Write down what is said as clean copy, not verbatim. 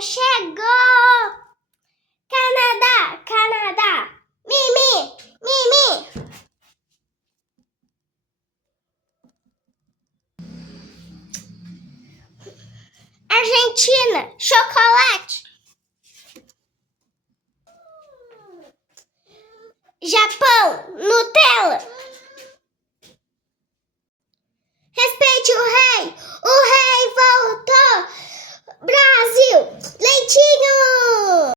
chegou! Canadá, Canadá, Mimi, Mimi. Argentina, chocolate. Japão, Nutella.